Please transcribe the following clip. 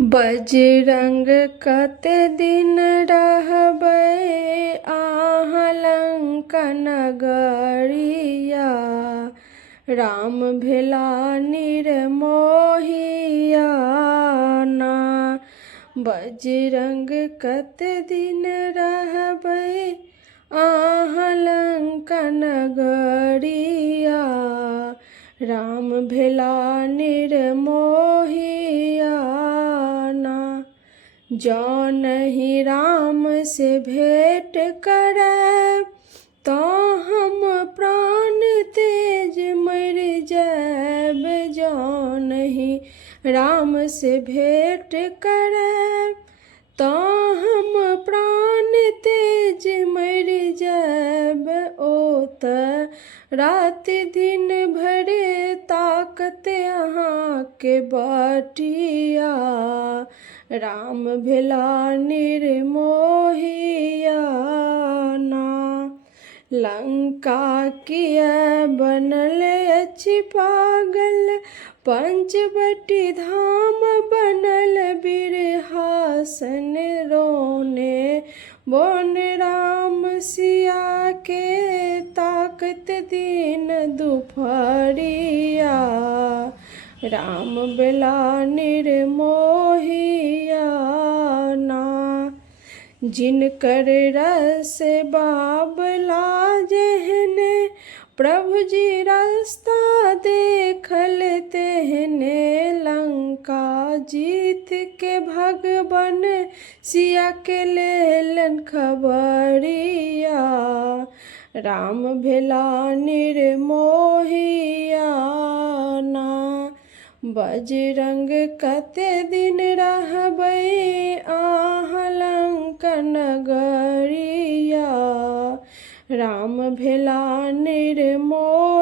बजरंग कते दिन रहबै अहाँ लंका नगरिया। राम भेला निर्मोहिया ना। बजरंग कते दिन रहबै अहाँ लंका नगरिया। राम भेला निर्मोहिया ना। जौं नहीं राम से भेंट करब तो हम प्राण तेज मर जाब। जौं नहीं राम से भेंट करब तो हम प्राण तेज मर जाब। ओ त रात दिन भर ताकत अहाँके बटिया। राम भेला निर्मोहिया ना। लंका किया बनल अछि पागल, पंचवटी धाम बनल बिरहासन। रोने बोन राम सिया के ताकत दिन दुपहरिया। राम भेला निर्मोहिया ना। जिनकर रस बाबला जेहने, प्रभु जी रास्ता देखल तेहने। लंका जीत के भगवन सिया के लेलन खबरिया। राम भेला निर्मोहिया ना। बजरंग कते दिन रहबै अहाँ लंका नगरिया। राम भेला निर्मोहिया।